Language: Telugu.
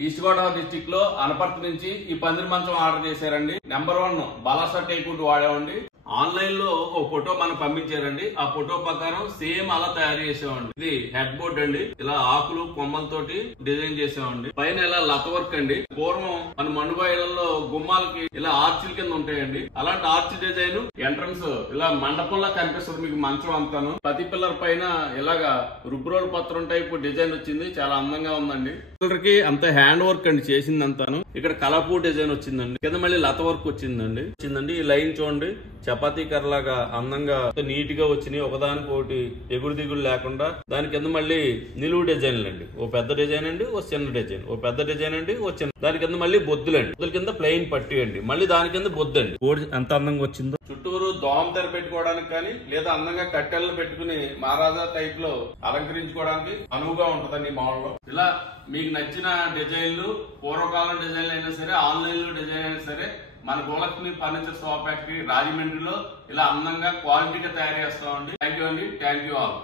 ఈస్ట్ గోదావరి డిస్టిక్ లో అనపర్తి నుంచి ఈ పందిరి మంచం ఆర్డర్ చేశారండి. నెంబర్ 1 బలాసా టేకుడ్ వాడామండి. ఆన్లైన్ లో ఒక ఫోటో మనకు పంపించారండి. ఆ ఫోటో ప్రకారం సేమ్ అలా తయారు చేసామండి. ఇది హెడ్ బోర్డ్ అండి. ఇలా ఆకులు కొమ్మలతోటి డిజైన్ చేసామండి. పైన ఇలా లత వర్క్ అండి. పూర్వం మన మనుబాయిలలో గుమ్మాలకి ఇలా ఆర్చిల కింద ఉంటాయండి. అలాంటి ఆర్చ్ డిజైన్ ఎంట్రన్స్ ఇలా మండపంలా కనిపిస్తుంది మీకు మంచం అంతాను. ప్రతి పిల్లర్ పైన ఇలాగా రుబ్రోల్ పత్రం టైప్ డిజైన్ వచ్చింది. చాలా అందంగా ఉందండి. పిల్లర్కి అంత హ్యాండ్ వర్క్ అండి చేసింది అంతాను. ఇక్కడ కలపూ డిజైన్ వచ్చిందండి. కింద మళ్ళీ లత వర్క్ వచ్చిందండి. ఈ లైన్ చూడండి చపాతీ కర్రలాగా అందంగా నీట్ గా వచ్చినాయి. ఒకదానికి ఒకటి ఎగుడు దిగుడు లేకుండా. దాని కింద మళ్ళీ నిలువు డిజైన్లు అండి. ఓ పెద్ద డిజైన్ అండి, ఓ చిన్న డిజైన్. ఓ పెద్ద డిజైన్ అండి, ఓ చిన్న. దాని కింద మళ్ళీ బొద్దులండి. బొద్దుల కింద ప్లెయిన్ పట్టి అండి. మళ్ళీ దాని కింద బొద్దు అండి. బోర్డు ఎంత అందంగా వచ్చిందో. చుట్టూరు దోమ తెర పెట్టుకోవడానికి కానీ లేదా అందంగా కట్టెలను పెట్టుకుని మహారాజా టైప్ లో అలంకరించుకోవడానికి అనువుగా ఉంటదండి ఈ మోడల్ లో. ఇలా మీకు నచ్చిన డిజైన్లు పూర్వకాలం డిజైన్లు అయినా సరే, ఆన్లైన్ లో డిజైన్ అయినా సరే మన గోలక్ష్మి ఫర్నిచర్ షాప్ ఫ్యాక్టరీ రాజమండ్రిలో ఇలా అందంగా క్వాలిటీగా తయారు చేస్తామండి. థ్యాంక్ యూ అండి. Thank you all.